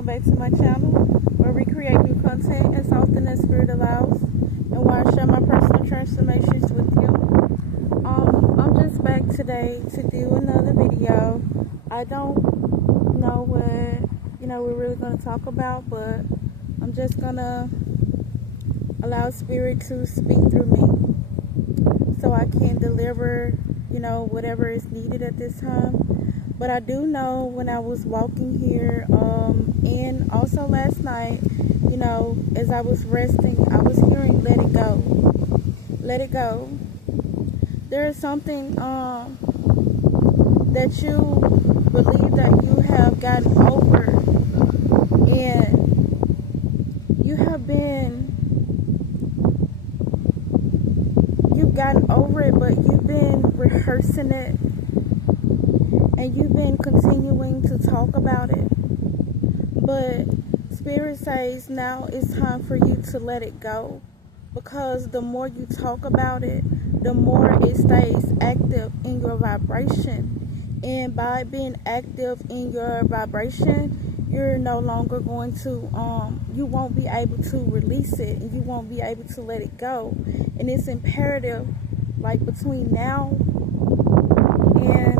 welcome back to my channel where we create new content as often as Spirit allows and where I share my personal transformations with you. I'm just back today to do another video. I don't know what we're really going to talk about, but I'm just going to allow Spirit to speak through me so I can deliver whatever is needed at this time. But I do know when I was walking here, and also last night, as I was resting, I was hearing "Let it go, let it go." There is something that you believe that you have gotten over, and you've gotten over it, but you've been rehearsing it. And you've been continuing to talk about it. But Spirit says now it's time for you to let it go. Because the more you talk about it, the more it stays active in your vibration. And by being active in your vibration, you're no longer going to, you won't be able to release it. And you won't be able to let it go. And it's imperative, like between now and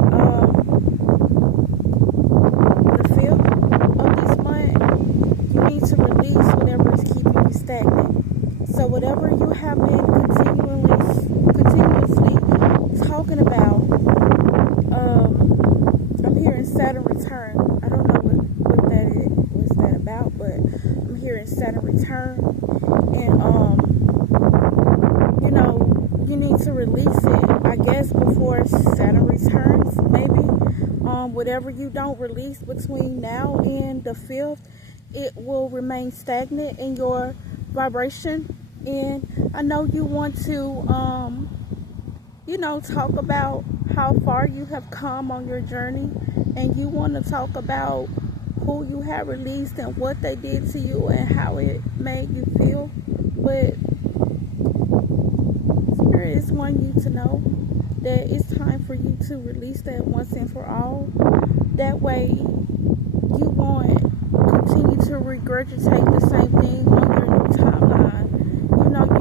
to release whatever is keeping you stagnant. So whatever you have been continuously talking about, I'm hearing Saturn return. I don't know what what's that about, but I'm hearing Saturn return, and you need to release it, I guess, before Saturn returns, maybe. Whatever you don't release between now and the 5th, it will remain stagnant in your vibration. And I know you want to talk about how far you have come on your journey, and you want to talk about who you have released and what they did to you and how it made you feel. But Spirit is wanting you to know that it's time for you to release that once and for all. That way you won't continue to regurgitate the same thing on your new timeline.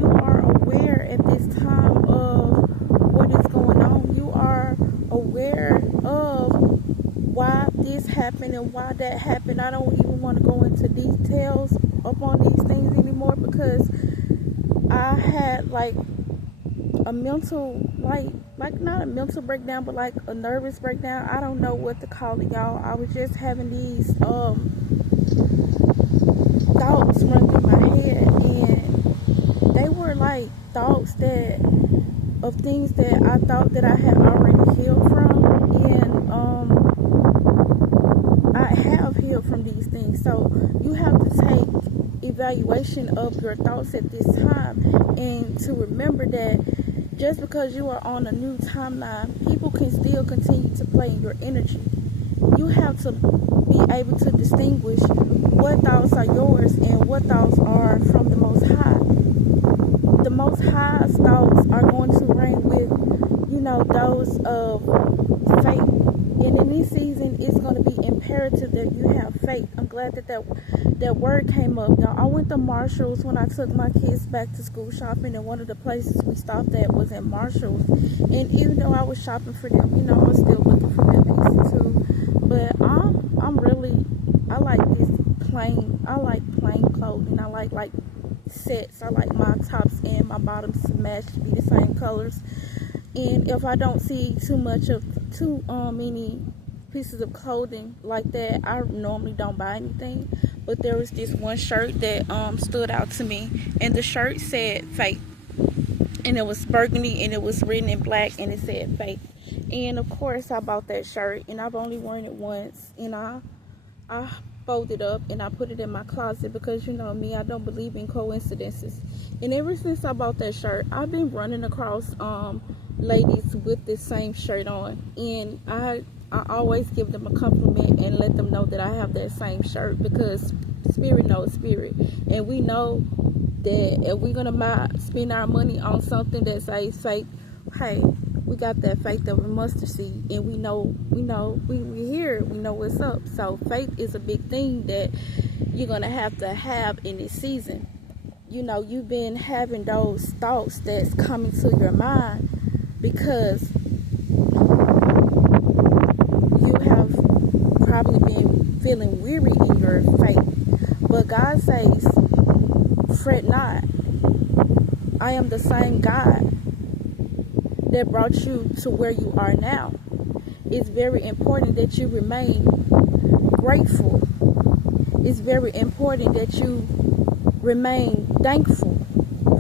You are aware at this time of what is going on. You are aware of why this happened and why that happened. I don't even want to go into details upon these things anymore, because I had like a mental, like not a mental breakdown, but like a nervous breakdown. I don't know what to call it, y'all. I was just having these thoughts run through my head, and they were like thoughts of things that I thought that I had already healed from, and I have healed from these things. So you have to take evaluation of your thoughts at this time, and to remember that just because you are on a new timeline, people can still continue to play in your energy. You have to be able to distinguish what thoughts are yours and what thoughts are from the Most High. The Most High's thoughts are going to reign with, those of faith. And in this season, it's going to be imperative that you have faith. I'm glad that word came up, y'all. I went to Marshall's when I took my kids back to school shopping, and one of the places we stopped at was in Marshall's. And even though I was shopping for them, I was still looking for them pieces too. But I like this I like plain clothing. I like sets. I like my tops and my bottoms to match, to be the same colors. And if I don't see too many pieces of clothing like that, I normally don't buy anything. But there was this one shirt that stood out to me, and the shirt said faith, and it was burgundy, and it was written in black, and it said faith. And of course I bought that shirt, and I've only worn it once, and I folded up and I put it in my closet, because me, I don't believe in coincidences. And ever since I bought that shirt, I've been running across ladies with this same shirt on, and I always give them a compliment and let them know that I have that same shirt, because Spirit knows Spirit, and we know that if we're gonna spend our money on something that says faith, hey, We got that faith of a mustard seed, and we hear it, we know what's up. So faith is a big thing that you're going to have in this season. You know, you've been having those thoughts that's coming to your mind because you have probably been feeling weary in your faith. But God says, fret not. I am the same God that brought you to where you are now. It's very important that you remain grateful. It's very important that you remain thankful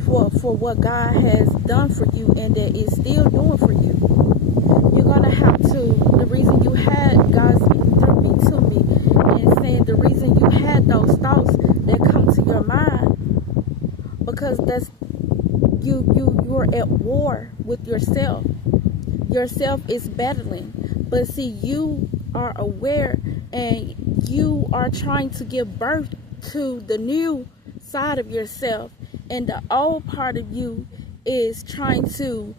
for what God has done for you and that is still doing for you. You're going to have to, the reason you had God speaking through me to me and saying the reason you had those thoughts that come to your mind, because that's you're at war with yourself. Yourself is battling. But see, you are aware and you are trying to give birth to the new side of yourself, and the old part of you is trying to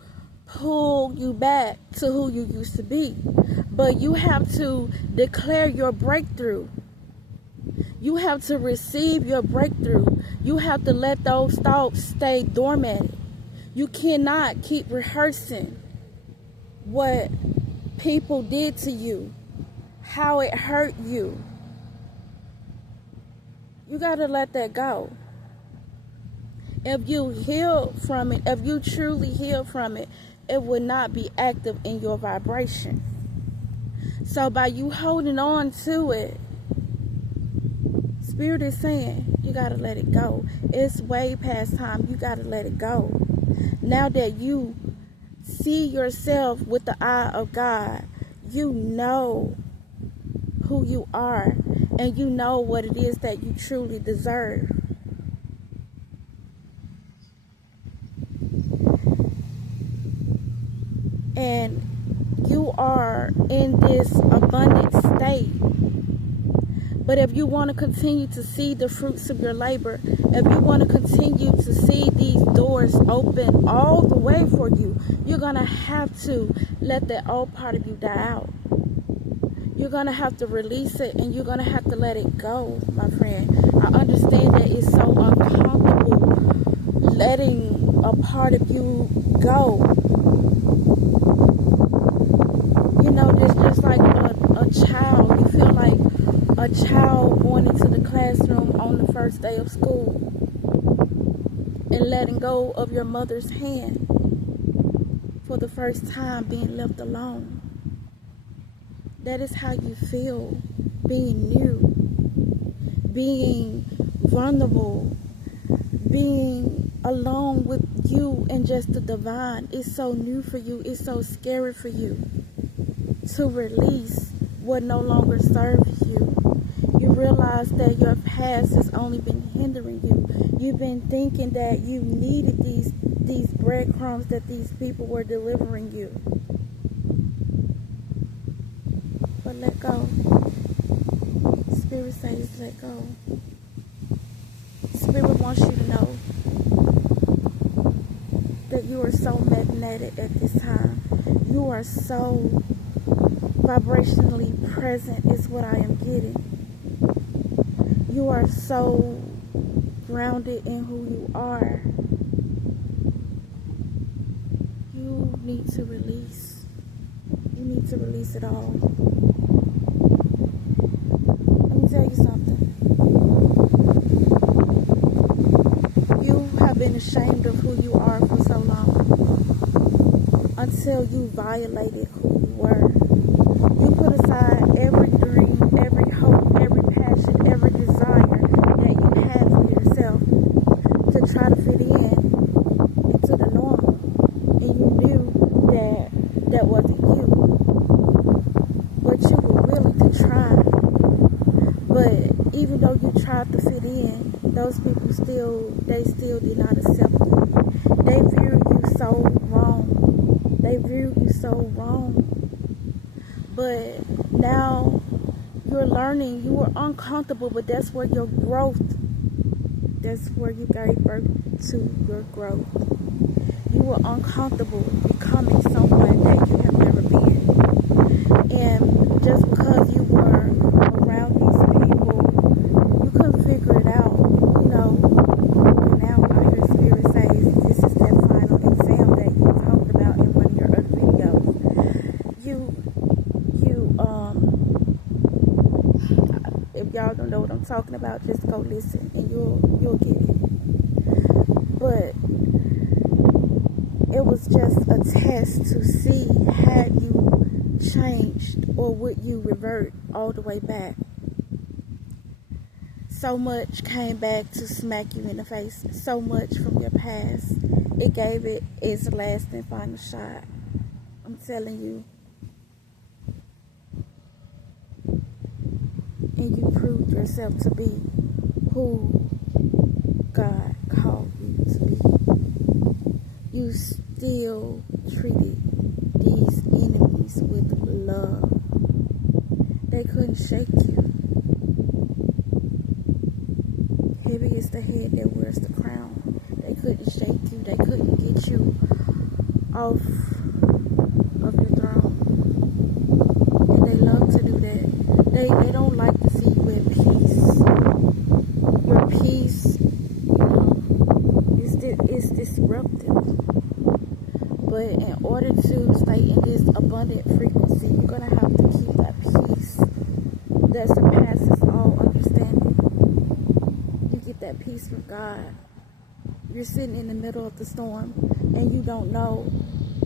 pull you back to who you used to be. But you have to declare your breakthrough. You have to receive your breakthrough. You have to let those thoughts stay dormant. You cannot keep rehearsing what people did to you, how it hurt you. You got to let that go. If you heal from it, if you truly heal from it, it will not be active in your vibration. So by you holding on to it, Spirit is saying, you got to let it go. It's way past time. You got to let it go. Now that you see yourself with the eye of God, you know who you are and you know what it is that you truly deserve. And you are in this abundant state. But if you want to continue to see the fruits of your labor, if you want to continue to see these doors open all the way for you, you're going to have to let that old part of you die out. You're going to have to release it and you're going to have to let it go, my friend. I understand that it's so uncomfortable letting a part of you go. You know, it's just like a child. You feel like a child going into the classroom on the first day of school and letting go of your mother's hand for the first time, being left alone. That is how you feel, being new, being vulnerable, being alone with you and just the divine. It's so new for you. It's so scary for you to release what no longer serves you. You realize that your past has only been hindering you. You've been thinking that you needed these breadcrumbs that these people were delivering you. But let go. Spirit says let go. Spirit wants you to know that you are so magnetic at this time. You are so vibrationally present is what I am getting. You are so grounded in who you are. You need to release. You need to release it all. Let me tell you something. You have been ashamed of who you are for so long until you violated who you were. You put aside every dream, every hope, every passion, every desire that you had for yourself to try to fit into the normal. And you knew that that wasn't you. But you were willing to try. But even though you tried to fit in, those people still did not accept you. They viewed you so wrong. They viewed you so wrong. But now you're learning. You were uncomfortable, but that's where your growth, that's where you gave birth to your growth. You were uncomfortable becoming someone that you have never been. And just because you were around these people, you couldn't figure it out, you know. And now I hear Spirit says this is that final exam that you talked about in one of your other videos. If y'all don't know what I'm talking about, just go listen and you'll get it. But it was just a test to see had you changed or would you revert all the way back. So much came back to smack you in the face. So much from your past. It gave it its last and final shot. I'm telling you. And you proved yourself to be who God called you to be. You still treated these enemies with love. They couldn't shake you. Heavy is the head that wears the crown. They couldn't shake you. They couldn't get you off of your throne. And they love to do that. They don't like to see you at peace. Your peace, is disruptive. But in order to stay in this abundant frequency, you're going to have to keep that peace that surpasses all understanding. You get that peace from God. You're sitting in the middle of the storm and you don't know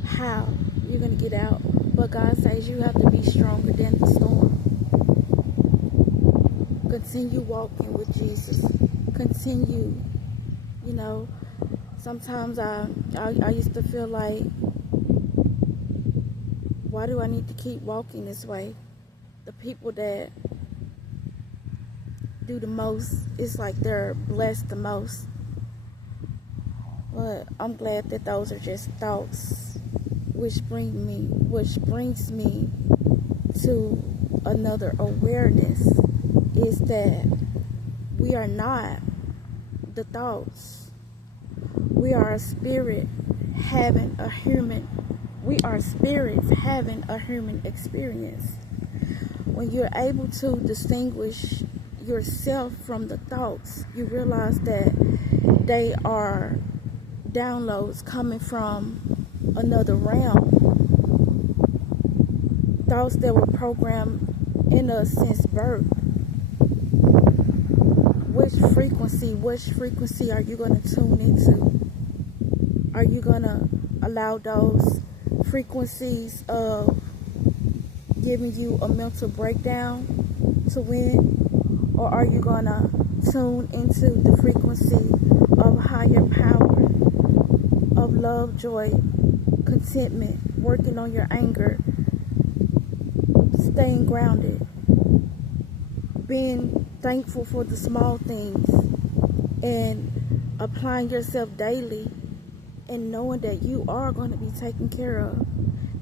how you're going to get out. But God says you have to be stronger than the storm. Continue walking with Jesus. Continue, sometimes I used to feel like, why do I need to keep walking this way? The people that do the most, it's like they're blessed the most. But I'm glad that those are just thoughts, which brings me to another awareness, is that we are not the thoughts. We are a spirit having a human. We are spirits having a human experience. When you're able to distinguish yourself from the thoughts, you realize that they are downloads coming from another realm. Thoughts that were programmed in us since birth. Which frequency are you going to tune into? Are you going to allow those frequencies of giving you a mental breakdown to win? Or are you going to tune into the frequency of higher power, of love, joy, contentment, working on your anger, staying grounded, being thankful for the small things, and applying yourself daily, and knowing that you are going to be taken care of,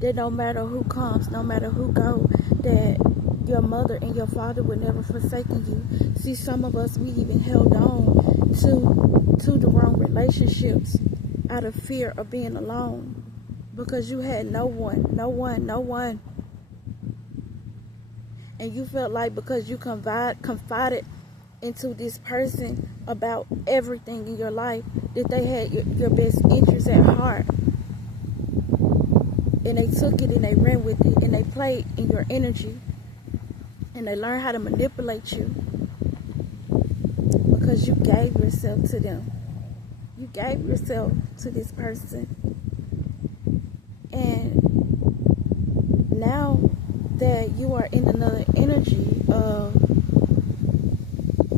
that no matter who comes, no matter who goes, that your mother and your father would never forsaken you. See, some of us, we even held on to the wrong relationships out of fear of being alone, because you had no one. And you felt like because you confided into this person about everything in your life, that they had your best interests at heart. And they took it and they ran with it and they played in your energy. And they learned how to manipulate you because you gave yourself to them. You gave yourself to this person. And now that you are in another energy of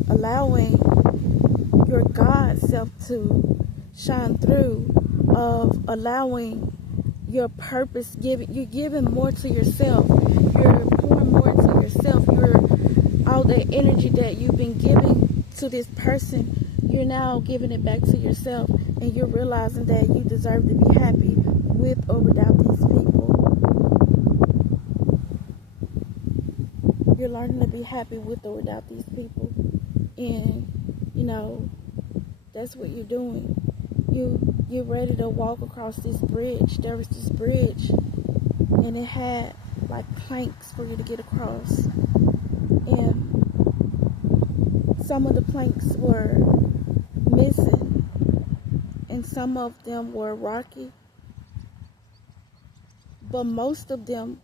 allowing your God self to shine through, of allowing your purpose, you're giving more to yourself, you're pouring more into yourself, all the energy that you've been giving to this person, you're now giving it back to yourself, and you're realizing that you deserve to be happy with or without these people. You're learning to be happy with or without these people. And, that's what you're doing. You're ready to walk across this bridge. There is this bridge and it had like planks for you to get across, and some of the planks were missing and some of them were rocky, but most of them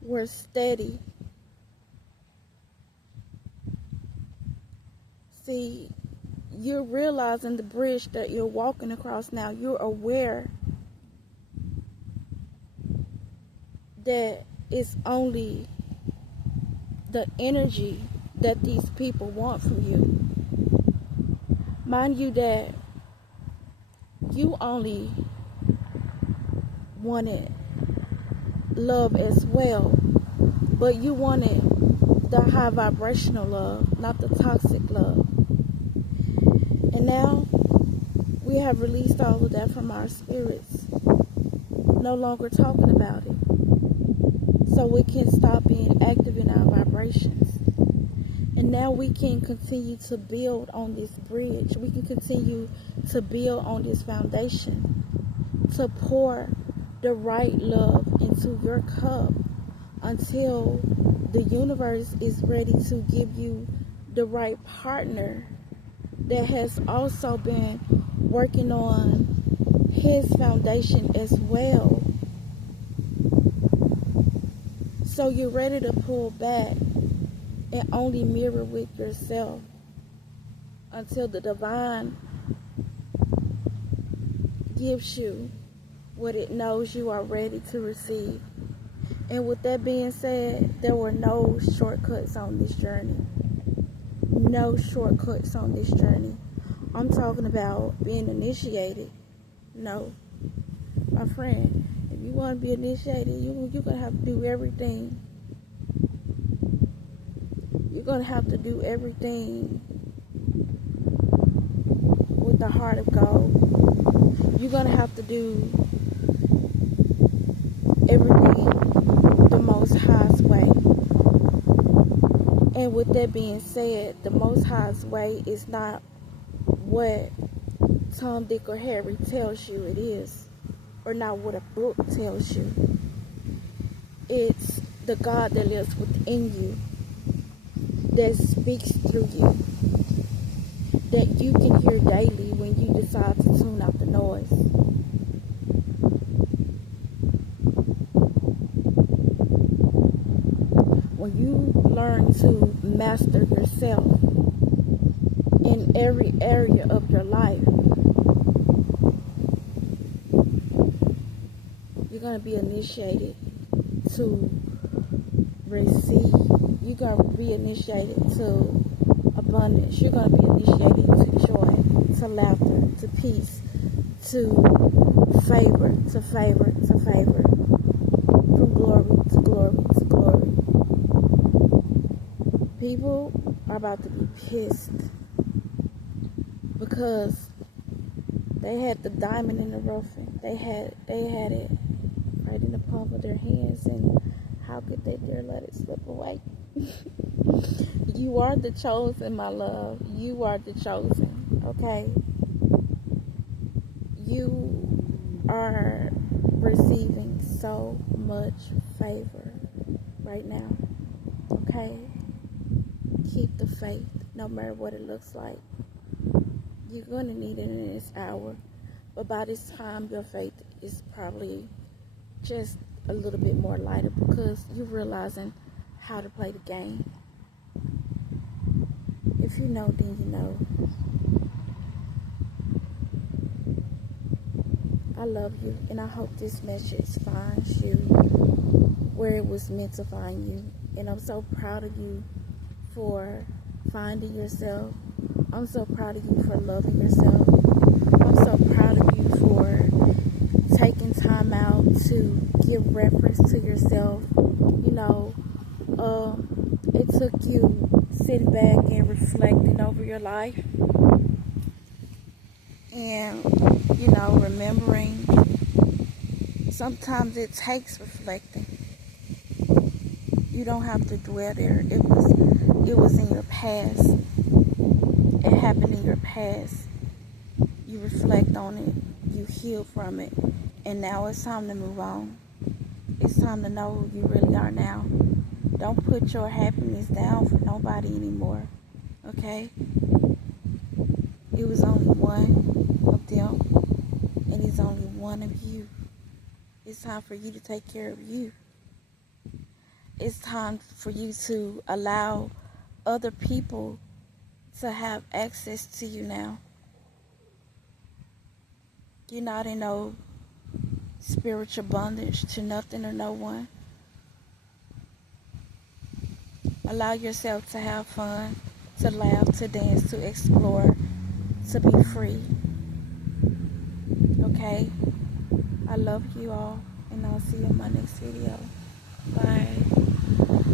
were steady. See, you're realizing the bridge that you're walking across now. You're aware that it's only the energy that these people want from you. Mind you that you only wanted love as well, but you wanted the high vibrational love, not the toxic love. And now we have released all of that from our spirits, no longer talking about it, so we can stop being active in our vibrations. And now we can continue to build on this bridge. We can continue to build on this foundation, to pour the right love into your cup until the universe is ready to give you the right partner that has also been working on his foundation as well. So you're ready to pull back and only mirror with yourself until the divine gives you what it knows you are ready to receive. And with that being said, there were no shortcuts on this journey. No shortcuts on this journey. I'm talking about being initiated. No. My friend, if you want to be initiated, you're going to have to do everything. You're going to have to do everything with the heart of gold. You're going to have to do everything the Most High's way. And with that being said, the Most High's way is not what Tom, Dick, or Harry tells you it is, or not what a book tells you. It's the God that lives within you, that speaks through you, that you can hear daily when you decide to tune out the noise. When you learn to master yourself in every area of your life, you're going to be initiated to receive. You're going to be initiated to abundance. You're going to be initiated to joy, to laughter, to peace, to favor, to favor, to favor, from glory to glory to glory. People are about to be pissed because they had the diamond in the roughing. They had it right in the palm of their hands, and how could they dare let it slip away? You are the chosen, my love. You are the chosen, okay? You are receiving so much favor right now, okay? Keep the faith, no matter what it looks like. You're going to need it in this hour, but by this time, your faith is probably just a little bit more lighter because you're realizing how to play the game. If you know, then you know. I love you, and I hope this message finds you where it was meant to find you. And I'm so proud of you for finding yourself. I'm so proud of you for loving yourself. I'm so proud of you for taking time out to give reference to yourself. You know, it took you sitting back and reflecting over your life, and you know, remembering sometimes it takes reflecting. You don't have to dwell there. It was in your past. It happened in your past. You reflect on it, you heal from it, and now it's time to move on. It's time to know who you really are now. Don't put your happiness down for nobody anymore. Okay? It was only one of them, and it's only one of you. It's time for you to take care of you. It's time for you to allow other people to have access to you now. You're not in no spiritual bondage to nothing or no one. Allow yourself to have fun, to laugh, to dance, to explore, to be free. Okay? I love you all, and I'll see you in my next video. Bye.